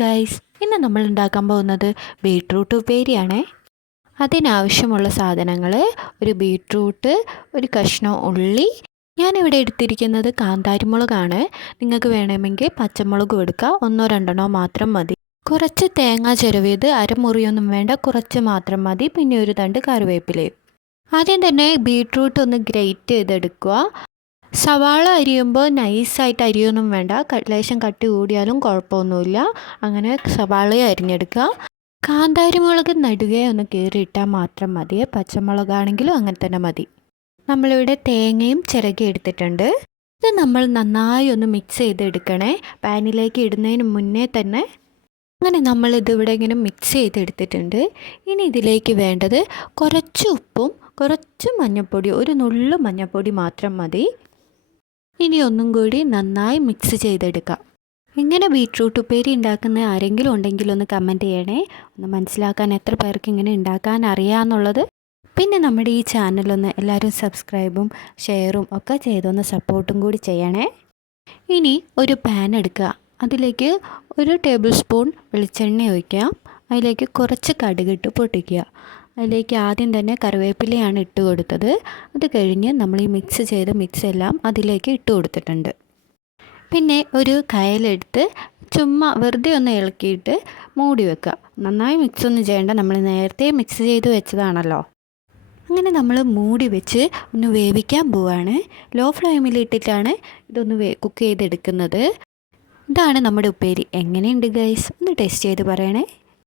Guys ഇന്ന് നമ്മൾ ഉണ്ടാക്കാൻ പോകുന്നത് ബീട്രൂട്ട് ഉപ്പേരിയാണേ. അതിനാവശ്യമുള്ള സാധനങ്ങൾ ഒരു ബീട്രൂട്ട് ഒരു കഷ്ണം ഉള്ളി. ഞാനിവിടെ എടുത്തിരിക്കുന്നത് കാന്താരിമുളകാണ്. നിങ്ങൾക്ക് വേണമെങ്കിൽ പച്ചമുളകും എടുക്കുക ഒന്നോ രണ്ടെണ്ണോ മാത്രം മതി. കുറച്ച് തേങ്ങ ചിരവിയത് അരമുറിയൊന്നും വേണ്ട. കുറച്ച് മാത്രം മതി. പിന്നെ ഒരു തണ്ട് കറിവേപ്പിലയും. ആദ്യം തന്നെ ബീട്രൂട്ട് ഒന്ന് ഗ്രേറ്റ് ചെയ്തെടുക്കുക. സവാള അരിയുമ്പോൾ നൈസായിട്ട് അരിയൊന്നും വേണ്ട. ലേശം കട്ടി കൂടിയാലും കുഴപ്പമൊന്നുമില്ല അങ്ങനെ സവാളയെ അരിഞ്ഞെടുക്കുക. കാന്താരി മുളക് നടുകെ ഒന്ന് കീറിയിട്ടാൽ മാത്രം മതി. പച്ചമുളകാണെങ്കിലും അങ്ങനെ തന്നെ മതി. നമ്മളിവിടെ തേങ്ങയും ചിരകി എടുത്തിട്ടുണ്ട്. ഇത് നമ്മൾ നന്നായി ഒന്ന് മിക്സ് ചെയ്തെടുക്കണേ. പാനിലേക്ക് ഇടുന്നതിന് മുന്നേ തന്നെ അങ്ങനെ നമ്മൾ ഇതിവിടെ ഇങ്ങനെ മിക്സ് ചെയ്തെടുത്തിട്ടുണ്ട്. ഇനി ഇതിലേക്ക് വേണ്ടത് കുറച്ച് ഉപ്പും കുറച്ച് മഞ്ഞൾപ്പൊടി ഒരു നുള്ളു മഞ്ഞൾപ്പൊടി മാത്രം മതി. ഇനി ഒന്നും കൂടി നന്നായി മിക്സ് ചെയ്തെടുക്കാം. ഇങ്ങനെ ബീട്രൂട്ട് ഉപ്പേരി ഉണ്ടാക്കുന്ന ആരെങ്കിലും ഉണ്ടെങ്കിൽ ഒന്ന് കമന്റ് ചെയ്യണേ. ഒന്ന് മനസ്സിലാക്കാൻ എത്ര പേർക്ക് ഇങ്ങനെ ഉണ്ടാക്കാൻ അറിയാമെന്നുള്ളത് പിന്നെ നമ്മുടെ ഈ ചാനലൊന്ന് എല്ലാവരും സബ്സ്ക്രൈബും ഷെയറും ഒക്കെ ചെയ്തൊന്ന് സപ്പോർട്ടും കൂടി ചെയ്യണേ. ഇനി ഒരു പാൻ എടുക്കുക. അതിലേക്ക് ഒരു ടേബിൾ സ്പൂൺ വെളിച്ചെണ്ണ ഒഴിക്കുക അതിലേക്ക് കുറച്ച് കടുകിട്ട് പൊട്ടിക്കുക. അതിലേക്ക് ആദ്യം തന്നെ കറിവേപ്പിലയാണ് ഇട്ട് കൊടുത്തത്. അത് കഴിഞ്ഞ് നമ്മൾ ഈ മിക്സ് ചെയ്ത മിക്സ് എല്ലാം അതിലേക്ക് ഇട്ട് കൊടുത്തിട്ടുണ്ട്. പിന്നെ ഒരു കയലെടുത്ത് ചുമ്മാ വെറുതെ ഒന്ന് ഇളക്കിയിട്ട് മൂടി വെക്കുക. നന്നായി മിക്സ് ഒന്നും ചെയ്യേണ്ട. നമ്മൾ നേരത്തെ മിക്സ് ചെയ്ത് വെച്ചതാണല്ലോ. അങ്ങനെ നമ്മൾ മൂടി വെച്ച് ഒന്ന് വേവിക്കാൻ പോവാണ്. ലോ ഫ്ലെയിമിൽ ഇട്ടിട്ടാണ് ഇതൊന്ന് വേ കുക്ക് ചെയ്തെടുക്കുന്നത്. ഇതാണ് നമ്മുടെ ഉപ്പേരി. എങ്ങനെയുണ്ട് ഗൈസ് ഒന്ന് ടേസ്റ്റ് ചെയ്ത് പറയണേ.